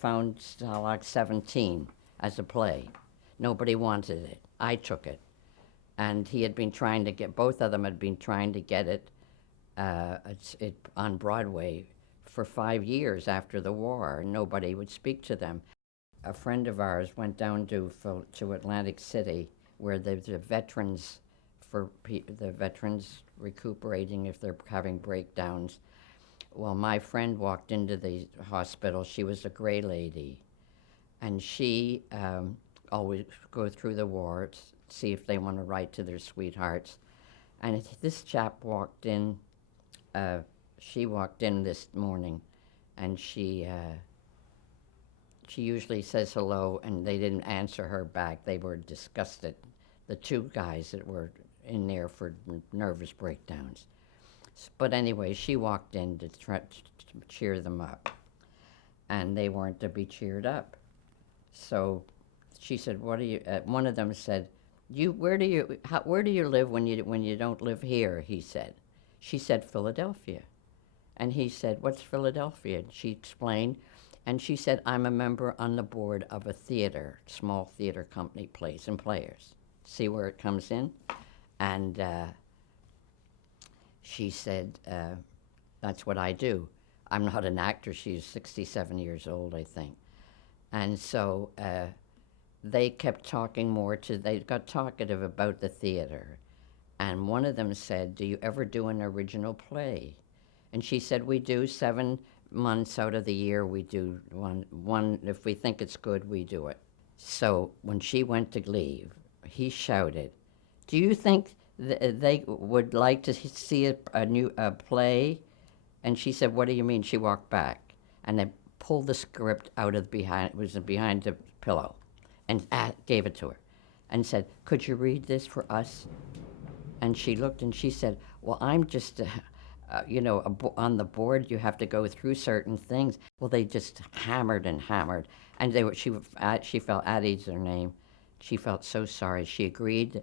found Stalag 17 as a play. Nobody wanted it. I took it. And he had been trying to get, both of them had been trying to get it, on Broadway for 5 years after the war, and nobody would speak to them. A friend of ours went down to Atlantic City, where there's the veterans, the veterans recuperating if they're having breakdowns. Well, my friend walked into the hospital. She was a gray lady, and she always go through the wards, see if they want to write to their sweethearts. And this chap walked in, she walked in this morning, and she usually says hello, and they didn't answer her back. They were disgusted, the two guys that were in there for nervous breakdowns. But anyway, she walked in to try to cheer them up, and they weren't to be cheered up. So she said, "What are you?" One of them said, where do you live when you don't live here?" He said. She said, "Philadelphia," and he said, "What's Philadelphia?" And she explained, and she said, "I'm a member on the board of a theater, small theater company, Plays and Players." See where it comes in, and she said, "That's what I do. I'm not an actor." She's 67 years old, I think. And so they kept talking more they got talkative about the theater. And one of them said, "Do you ever do an original play?" And she said, "We do 7 months out of the year. We do one. If we think it's good, we do it." So when she went to leave, he shouted, "Do you think they would like to see a new play?" And she said, "What do you mean?" She walked back, and they pulled the script out of behind. It was behind the pillow, and gave it to her, and said, "Could you read this for us?" And she looked, and she said, "Well, I'm just, on the board. You have to go through certain things." Well, they just hammered and hammered, and she felt Addie's her name. She felt so sorry. She agreed.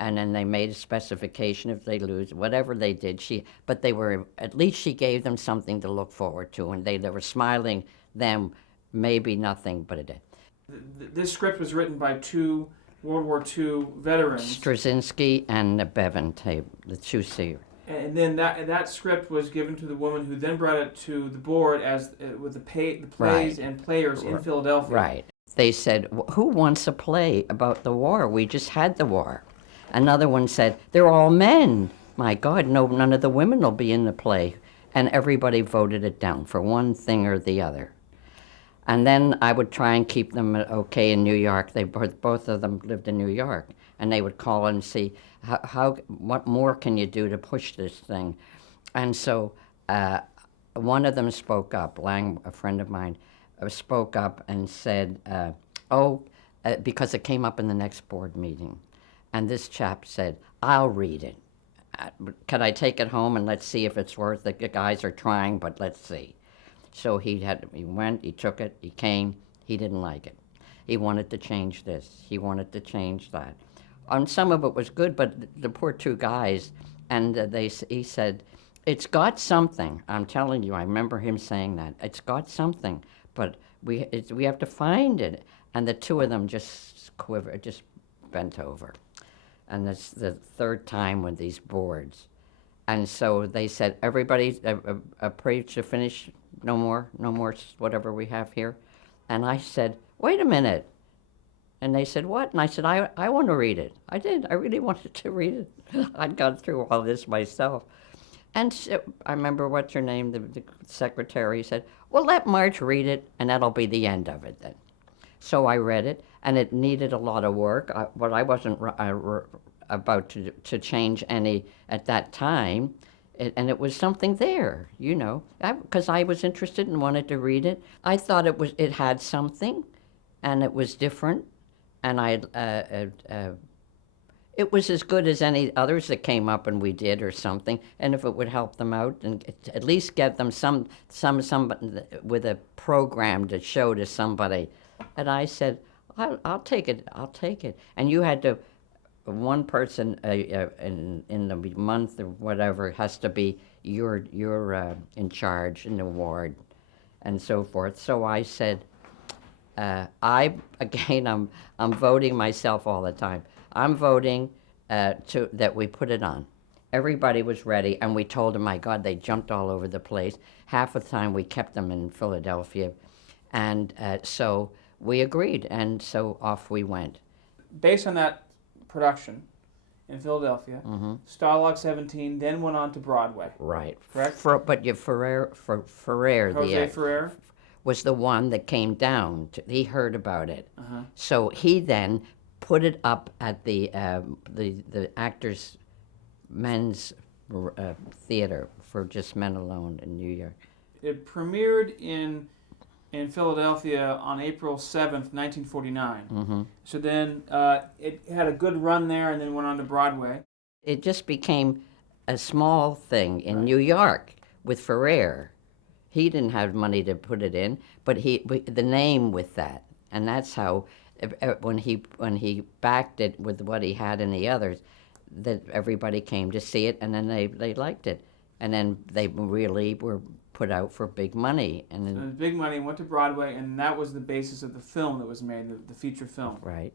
And then they made a specification if they lose, whatever they did. But they were, at least she gave them something to look forward to, and they were smiling. Them, maybe nothing, but it did. This script was written by 2 World War II veterans. Straczynski and Bevan, the two seers. And then that script was given to the woman who then brought it to the board as with the plays Right. and players in Philadelphia. Right. They said, "Who wants a play about the war? We just had the war." Another one said, "They're all men. My God, none of the women will be in the play." And everybody voted it down for one thing or the other. And then I would try and keep them okay in New York. Both of them lived in New York. And they would call and see, what more can you do to push this thing? And so one of them spoke up, Lang, a friend of mine, spoke up and said, because it came up in the next board meeting. And this chap said, "I'll read it. Can I take it home and let's see if it's worth it? The guys are trying, but let's see." So he went, he took it, he came, he didn't like it. He wanted to change this, he wanted to change that. And some of it was good, but the poor 2 guys, and he said, "It's got something." I'm telling you, I remember him saying that. "It's got something, but we have to find it." And the 2 of them just quivered, just bent over. And that's the 3rd time with these boards. And so they said, "Everybody, a preacher finish, no more, whatever we have here." And I said, "Wait a minute." And they said, "What?" And I said, I want to read it. I did. I really wanted to read it. I'd gone through all this myself. And I remember, what's her name, the secretary said, "Well, let Marge read it, and that'll be the end of it then." So I read it, and it needed a lot of work, but I wasn't about to change any at that time. And it was something there, because I was interested and wanted to read it. I thought it had something, and it was different, and it was as good as any others that came up and we did or something. And if it would help them out and at least get them some with a program to show to somebody. And I said, I'll take it. And you had to, one person in the month or whatever has to be you're in charge in the ward. and so forth. So I said, I'm voting myself all the time. I'm voting that we put it on. Everybody was ready, and we told them, my God, they jumped all over the place. Half the time we kept them in Philadelphia. And so we agreed, and so off we went. Based on that production in Philadelphia, Mm-hmm. Stalag 17 then went on to Broadway. Right. Correct? But Ferrer, Jose Ferrer? was the one that came down. He heard about it. Uh-huh. So he then put it up at the Actors Men's Theater for just men alone in New York. It premiered in Philadelphia on April 7th, 1949. Mm-hmm. So then it had a good run there and then went on to Broadway. It just became a small thing in Right. New York with Ferrer. He didn't have money to put it in, but the name with that, and that's how when he backed it with what he had in the others, that everybody came to see it, and then they liked it, and then they really were put out for big money, and So then, it was big money, went to Broadway, and that was the basis of the film that was made, the feature film. right.